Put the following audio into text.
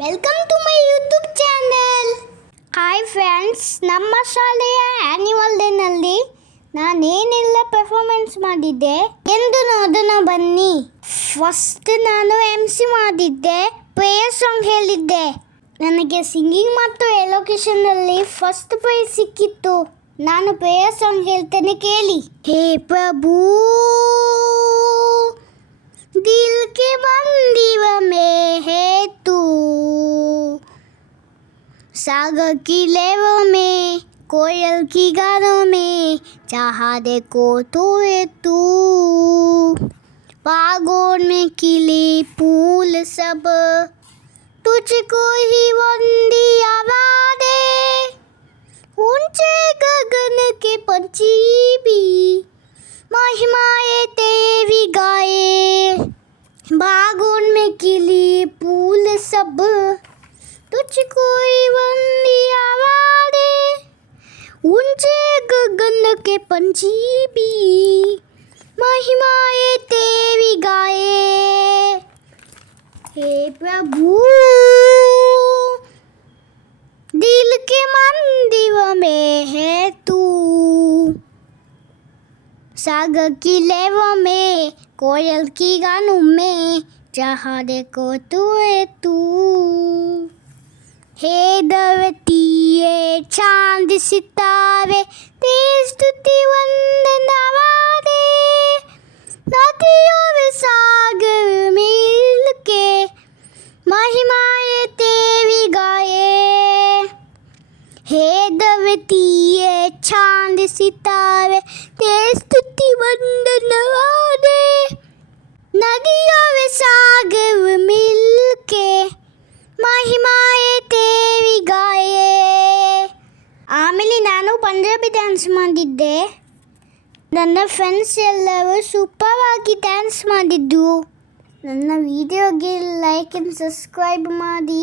Welcome to my YouTube channel. Hi friends, ನಮ್ಮ ಶಾಲೆಯ annual ಡೇನಲ್ಲಿ ನಾನೇನೆಲ್ಲ performance ಮಾಡಿದ್ದೆ ಎಂದು ನೋಡೋಣ ಬನ್ನಿ. ಫಸ್ಟ್ ನಾನು MC ಮಾಡಿದ್ದೆ, ಪ್ರೇಯರ್ ಸಾಂಗ್ ಹೇಳಿದ್ದೆ. ನನಗೆ ಸಿಂಗಿಂಗ್ ಮತ್ತು ಎಲೋಕೇಶನ್ನಲ್ಲಿ ಫಸ್ಟ್ ಪ್ರೈಸ್ ಸಿಕ್ಕಿತ್ತು. ನಾನು ಪ್ರೇಯರ್ ಸಾಂಗ್ ಹೇಳ್ತೇನೆ, ಕೇಳಿ. ಹೇ ಪ್ರಭು दिल के मंदिर में है तू, सागर की लहरों में, कोयल की गानों में, चाहा देखो तो है तू. बागों में खिले फूल सब तुझको ही वंदिया दे. ऊंचे गगन के पंछी भी महिमाए तेरी गाए. बागों में खिले फूल सब तुझको ही वंदिया दे. ऊंचे गगन के पंछी भी महिमाए तेरी गाए. हे प्रभु दिल के मंदिर में है तू, सागर की लहरों में, कोयल की गानों में, जहाँ देखो तू है तू. हे धरती ये चांद सितारे तेरी स्तुति वंदना दे. नदियों में सागर मिल के महिमाए तेरी गाए. हे धरती ये चांद सितारे तेरी स्तुति वंदना दे. नदियों में सागर मिल के महिमाए तेरी गाए. ಆಮೇಲೆ ನಾನು ಪಂಜಾಬಿ ಡ್ಯಾನ್ಸ್ ಮಾಡಿದ್ದೆ. ನನ್ನ ಫ್ರೆಂಡ್ಸ್ ಎಲ್ಲರೂ ಸೂಪರ್ ಆಗಿ ಡ್ಯಾನ್ಸ್ ಮಾಡಿದ್ದು. ನನ್ನ ವಿಡಿಯೋಗೆ ಲೈಕ್ ಆ್ಯಂಡ್ ಸಬ್ಸ್ಕ್ರೈಬ್ ಮಾಡಿ.